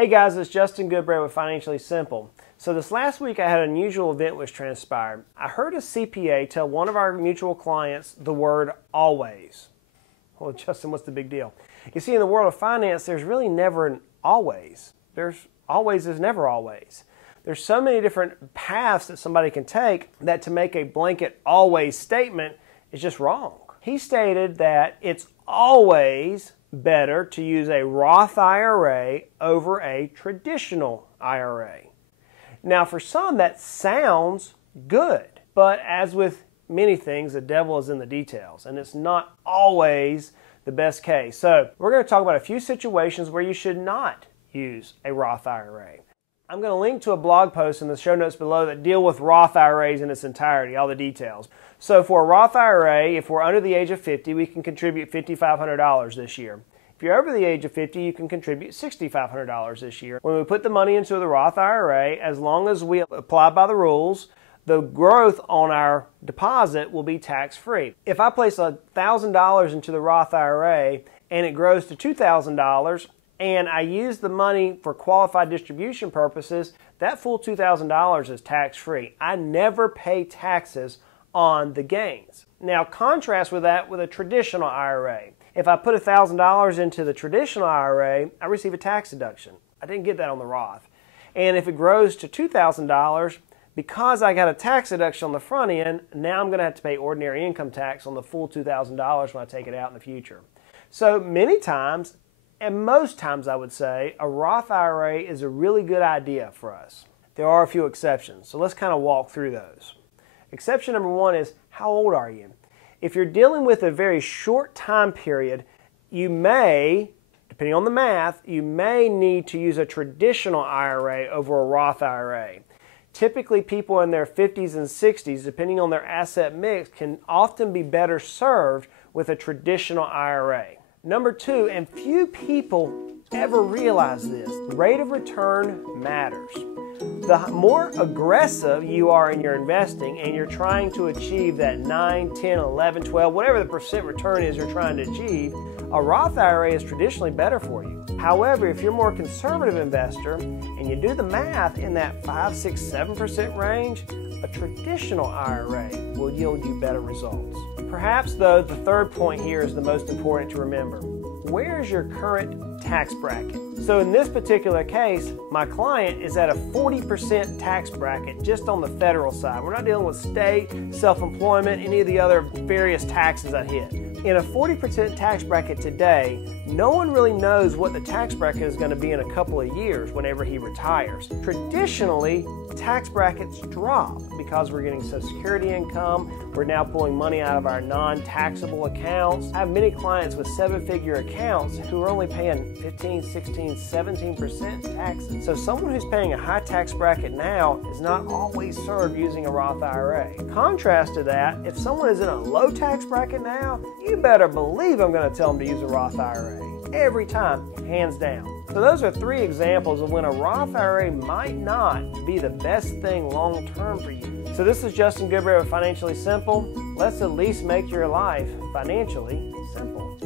Hey guys, it's Justin Goodbread with Financially Simple. So this last week I had an unusual event which transpired. I heard a CPA tell one of our mutual clients the word always. Well, Justin, what's the big deal? You see, in the world of finance, there's really never an always. There's never always. There's so many different paths that somebody can take that to make a blanket always statement is just wrong. He stated that it's always better to use a Roth IRA over a traditional IRA. Now, for some, that sounds good, but as with many things, the devil is in the details, and it's not always the best case. So we're going to talk about a few situations where you should not use a Roth IRA. I'm going to link to a blog post in the show notes below that deal with Roth IRAs in its entirety, all the details. So for a Roth IRA, if we're under the age of 50, we can contribute $5,500 this year. If you're over the age of 50, you can contribute $6,500 this year. When we put the money into the Roth IRA, as long as we apply by the rules, the growth on our deposit will be tax-free. If I place $1,000 into the Roth IRA and it grows to $2,000, and I use the money for qualified distribution purposes, that full $2,000 is tax-free. I never pay taxes on the gains. Now, contrast with that with a traditional IRA. If I put $1,000 into the traditional IRA, I receive a tax deduction. I didn't get that on the Roth. And if it grows to $2,000, because I got a tax deduction on the front end, now I'm going to have to pay ordinary income tax on the full $2,000 when I take it out in the future. So many times, and most times I would say, a Roth IRA is a really good idea for us. There are a few exceptions, so let's kind of walk through those. Exception number one is, how old are you? If you're dealing with a very short time period, you may, depending on the math, you may need to use a traditional IRA over a Roth IRA. Typically, people in their 50s and 60s, depending on their asset mix, can often be better served with a traditional IRA. Number two, and few people ever realize this, rate of return matters. The more aggressive you are in your investing and you're trying to achieve that 9, 10, 11, 12, whatever the percent return is you're trying to achieve, a Roth IRA is traditionally better for you. However, if you're a more conservative investor and you do the math in that 5, 6, 7% range, a traditional IRA will yield you better results. Perhaps, though, the third point here is the most important to remember. Where is your current tax bracket? So in this particular case, my client is at a 40% tax bracket just on the federal side. We're not dealing with state, self-employment, any of the other various taxes I hit. In a 40% tax bracket today, no one really knows what the tax bracket is going to be in a couple of years whenever he retires. Traditionally, tax brackets drop because we're getting Social Security income. We're now pulling money out of our non-taxable accounts. I have many clients with seven-figure accounts who are only paying 15, 16, 17% taxes. So someone who's paying a high tax bracket now is not always served using a Roth IRA. Contrast to that, if someone is in a low tax bracket now, you better believe I'm going to tell them to use a Roth IRA. Every time, hands down. So those are three examples of when a Roth IRA might not be the best thing long term for you. So this is Justin Goodbread with Financially Simple. Let's at least make your life financially simple.